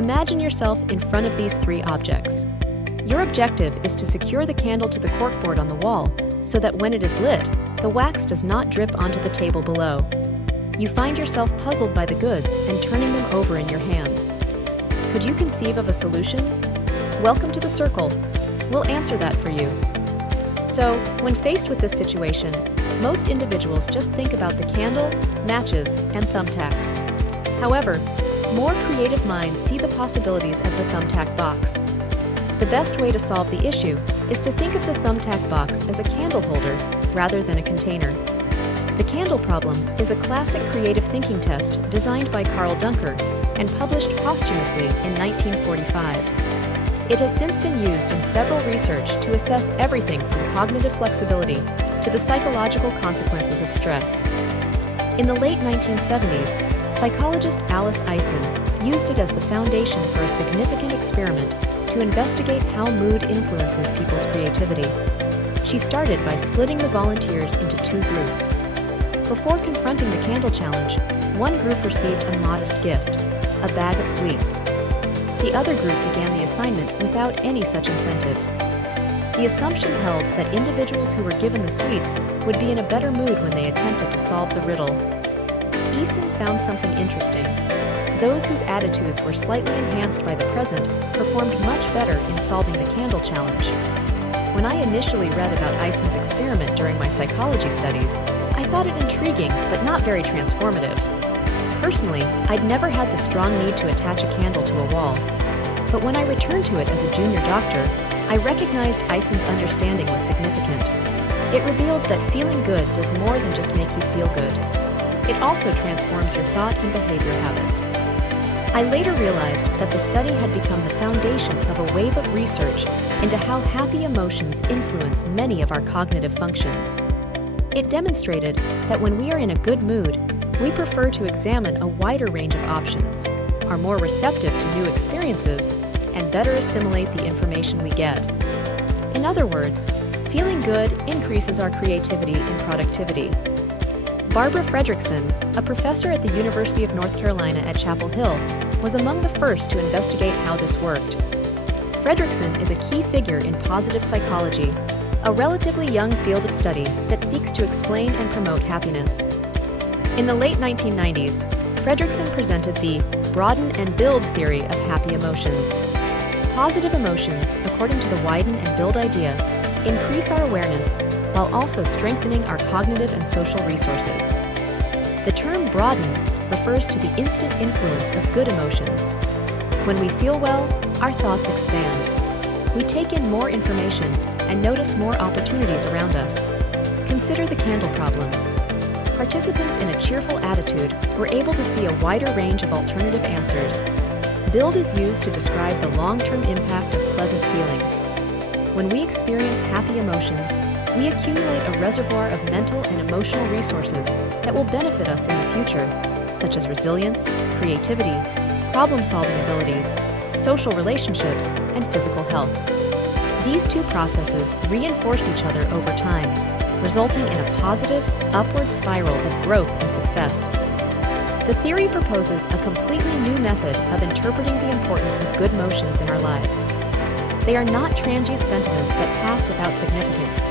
Imagine yourself in front of these three objects. Your objective is to secure the candle to the corkboard on the wall so that when it is lit, the wax does not drip onto the table below. You find yourself puzzled by the goods and turning them over in your hands. Could you conceive of a solution? Welcome to the circle. We'll answer that for you. So, when faced with this situation, most individuals just think about the candle, matches, and thumbtacks. However, more creative minds see the possibilities of the thumbtack box. The best way to solve the issue is to think of the thumbtack box as a candle holder rather than a container. The candle problem is a classic creative thinking test designed by Carl Duncker and published posthumously in 1945. It has since been used in several research to assess everything from cognitive flexibility to the psychological consequences of stress. In the late 1970s, psychologist Alice Eisen used it as the foundation for a significant experiment to investigate how mood influences people's creativity. She started by splitting the volunteers into two groups. Before confronting the candle challenge, one group received a modest gift, a bag of sweets. The other group began the assignment without any such incentive. The assumption held that individuals who were given the sweets would be in a better mood when they attempted to solve the riddle. Eisen found something interesting. Those whose attitudes were slightly enhanced by the present performed much better in solving the candle challenge. When I initially read about Eisen's experiment during my psychology studies, I thought it intriguing but not very transformative. Personally, I'd never had the strong need to attach a candle to a wall. But when I returned to it as a junior doctor, I recognized Eisen's understanding was significant. It revealed that feeling good does more than just make you feel good. It also transforms your thought and behavior habits. I later realized that the study had become the foundation of a wave of research into how happy emotions influence many of our cognitive functions. It demonstrated that when we are in a good mood, we prefer to examine a wider range of options, are more receptive to new experiences, and better assimilate the information we get. In other words, feeling good increases our creativity and productivity. Barbara Fredrickson, a professor at the University of North Carolina at Chapel Hill, was among the first to investigate how this worked. Fredrickson is a key figure in positive psychology, a relatively young field of study that seeks to explain and promote happiness. In the late 1990s, Fredrickson presented the broaden and build theory of happy emotions. Positive emotions, according to the widen and build idea, increase our awareness while also strengthening our cognitive and social resources. The term broaden refers to the instant influence of good emotions. When we feel well, our thoughts expand. We take in more information and notice more opportunities around us. Consider the candle problem. Participants in a cheerful attitude were able to see a wider range of alternative answers. Build is used to describe the long-term impact of pleasant feelings. When we experience happy emotions, we accumulate a reservoir of mental and emotional resources that will benefit us in the future, such as resilience, creativity, problem-solving abilities, social relationships, and physical health. These two processes reinforce each other over time, resulting in a positive, upward spiral of growth and success. The theory proposes a completely new method of interpreting the importance of good emotions in our lives. They are not transient sentiments that pass without significance.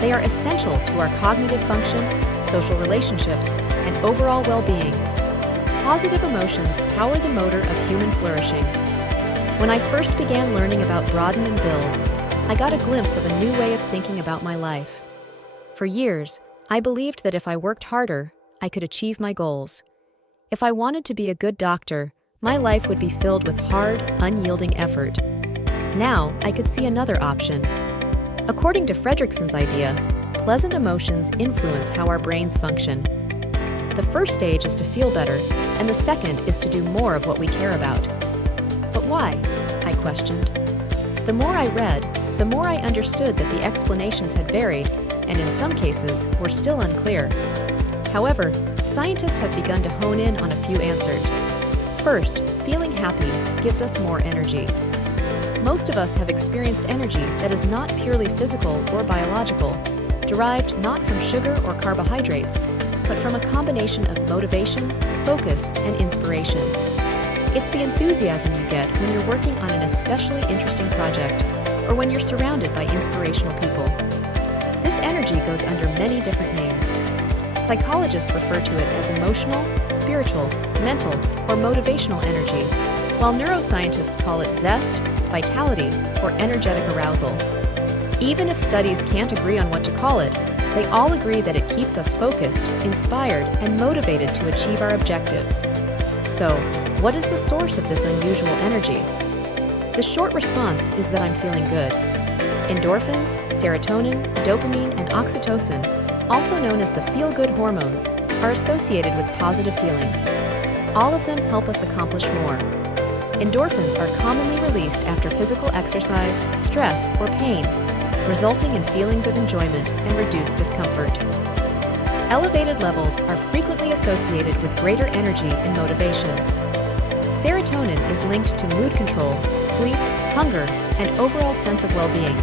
They are essential to our cognitive function, social relationships, and overall well-being. Positive emotions power the motor of human flourishing. When I first began learning about broaden and build, I got a glimpse of a new way of thinking about my life. For years, I believed that if I worked harder, I could achieve my goals. If I wanted to be a good doctor, my life would be filled with hard, unyielding effort. Now, I could see another option. According to Fredrickson's idea, pleasant emotions influence how our brains function. The first stage is to feel better, and the second is to do more of what we care about. But why? I questioned. The more I read, the more I understood that the explanations had varied, and in some cases, were still unclear. However, scientists have begun to hone in on a few answers. First, feeling happy gives us more energy. Most of us have experienced energy that is not purely physical or biological, derived not from sugar or carbohydrates, but from a combination of motivation, focus, and inspiration. It's the enthusiasm you get when you're working on an especially interesting project or when you're surrounded by inspirational people. This energy goes under many different names. Psychologists refer to it as emotional, spiritual, mental, or motivational energy, while neuroscientists call it zest, vitality, or energetic arousal. Even if studies can't agree on what to call it, they all agree that it keeps us focused, inspired, and motivated to achieve our objectives. So, what is the source of this unusual energy? The short response is that I'm feeling good. Endorphins, serotonin, dopamine, and oxytocin, also known as the feel-good hormones, are associated with positive feelings. All of them help us accomplish more. Endorphins are commonly released after physical exercise, stress, or pain, resulting in feelings of enjoyment and reduced discomfort. Elevated levels are frequently associated with greater energy and motivation. Serotonin is linked to mood control, sleep, hunger, and overall sense of well-being.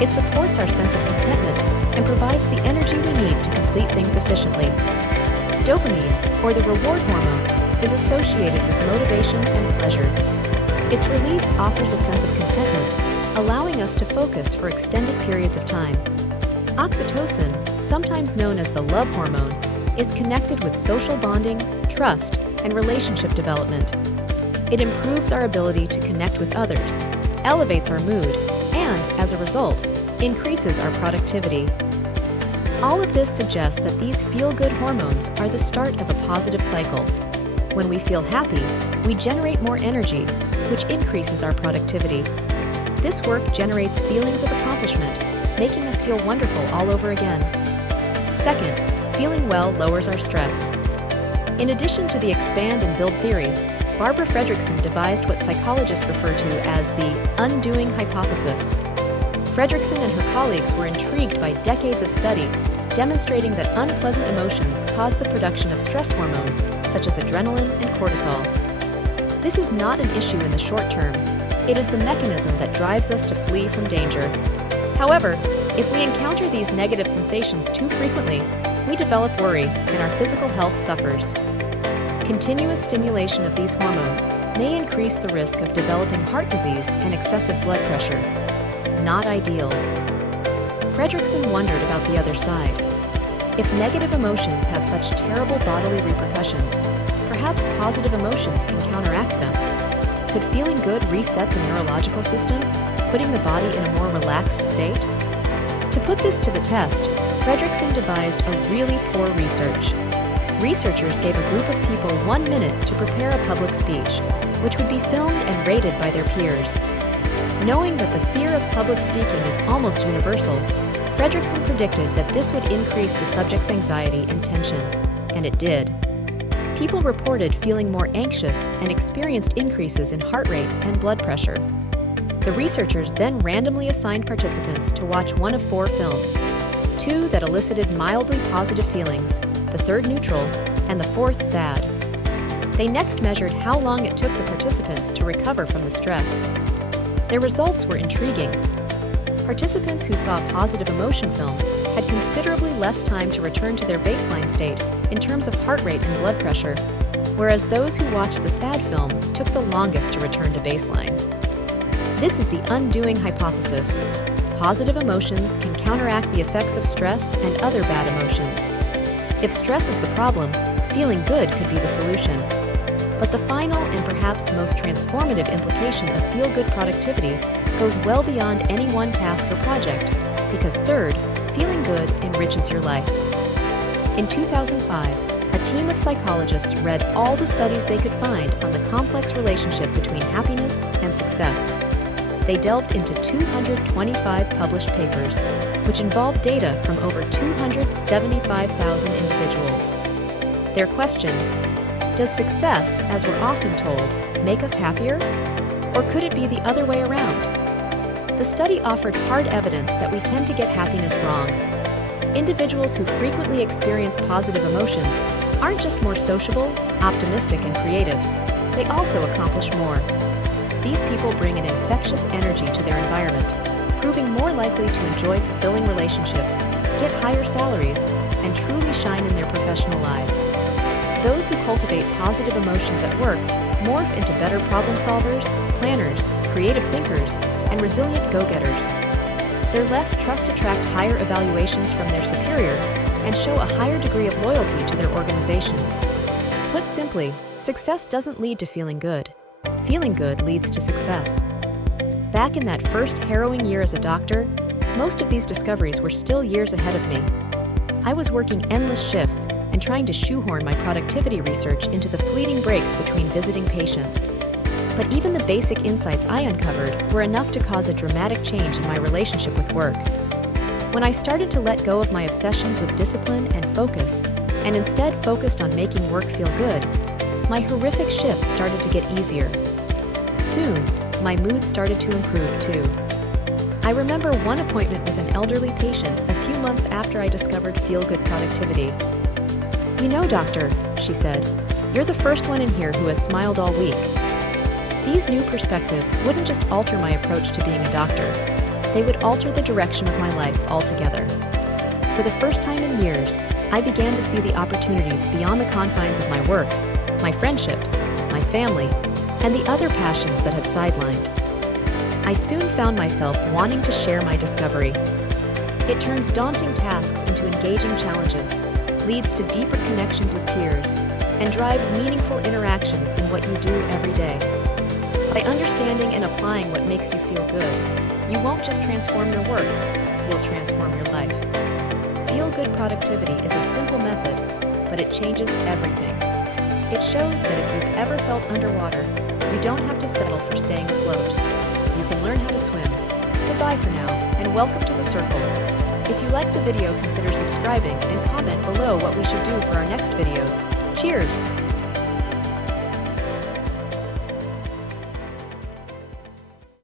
It supports our sense of contentment and provides the energy we need to complete things efficiently. Dopamine, or the reward hormone, is associated with motivation and pleasure. Its release offers a sense of contentment, allowing us to focus for extended periods of time. Oxytocin, sometimes known as the love hormone, is connected with social bonding, trust, and relationship development. It improves our ability to connect with others, elevates our mood, and, as a result, increases our productivity. All of this suggests that these feel-good hormones are the start of a positive cycle. When we feel happy, we generate more energy, which increases our productivity. This work generates feelings of accomplishment, making us feel wonderful all over again. Second, feeling well lowers our stress. In addition to the expand and build theory, Barbara Fredrickson devised what psychologists refer to as the undoing hypothesis. Fredrickson and her colleagues were intrigued by decades of study demonstrating that unpleasant emotions cause the production of stress hormones such as adrenaline and cortisol. This is not an issue in the short term. It is the mechanism that drives us to flee from danger. However, if we encounter these negative sensations too frequently, we develop worry and our physical health suffers. Continuous stimulation of these hormones may increase the risk of developing heart disease and excessive blood pressure. Not ideal. Fredrickson wondered about the other side. If negative emotions have such terrible bodily repercussions, perhaps positive emotions can counteract them. Could feeling good reset the neurological system, putting the body in a more relaxed state? To put this to the test, Fredrickson devised a really poor research. Researchers gave a group of people 1 minute to prepare a public speech, which would be filmed and rated by their peers. Knowing that the fear of public speaking is almost universal, Fredrickson predicted that this would increase the subject's anxiety and tension, and it did. People reported feeling more anxious and experienced increases in heart rate and blood pressure. The researchers then randomly assigned participants to watch one of 4 films, 2 that elicited mildly positive feelings, the third neutral, and the fourth sad. They next measured how long it took the participants to recover from the stress. Their results were intriguing. Participants who saw positive emotion films had considerably less time to return to their baseline state in terms of heart rate and blood pressure, whereas those who watched the sad film took the longest to return to baseline. This is the undoing hypothesis. Positive emotions can counteract the effects of stress and other bad emotions. If stress is the problem, feeling good could be the solution. But the final and perhaps most transformative implication of feel-good productivity goes well beyond any one task or project, because third, feeling good enriches your life. In 2005, a team of psychologists read all the studies they could find on the complex relationship between happiness and success. They delved into 225 published papers, which involved data from over 275,000 individuals. Their question: does success, as we're often told, make us happier? Or could it be the other way around? The study offered hard evidence that we tend to get happiness wrong. Individuals who frequently experience positive emotions aren't just more sociable, optimistic, and creative. They also accomplish more. These people bring an infectious energy to their environment, proving more likely to enjoy fulfilling relationships, get higher salaries, and truly shine in their professional lives. Those who cultivate positive emotions at work morph into better problem solvers, planners, creative thinkers, and resilient go-getters. Their less trust attract higher evaluations from their superior and show a higher degree of loyalty to their organizations. Put simply, success doesn't lead to feeling good. Feeling good leads to success. Back in that first harrowing year as a doctor, most of these discoveries were still years ahead of me. I was working endless shifts and trying to shoehorn my productivity research into the fleeting breaks between visiting patients. But even the basic insights I uncovered were enough to cause a dramatic change in my relationship with work. When I started to let go of my obsessions with discipline and focus, and instead focused on making work feel good, my horrific shifts started to get easier. Soon, my mood started to improve too. I remember one appointment with an elderly patient a few months after I discovered feel-good productivity. "You know, doctor," she said, "you're the first one in here who has smiled all week." These new perspectives wouldn't just alter my approach to being a doctor, they would alter the direction of my life altogether. For the first time in years, I began to see the opportunities beyond the confines of my work, my friendships, my family, and the other passions that had sidelined. I soon found myself wanting to share my discovery. It turns daunting tasks into engaging challenges, leads to deeper connections with peers, and drives meaningful interactions in what you do every day. By understanding and applying what makes you feel good, you won't just transform your work, you'll transform your life. Feel-good productivity is a simple method, but it changes everything. It shows that if you've ever felt underwater, you don't have to settle for staying afloat. You can learn how to swim. Goodbye for now, and welcome to the circle. If you liked the video, consider subscribing and comment below what we should do for our next videos. Cheers!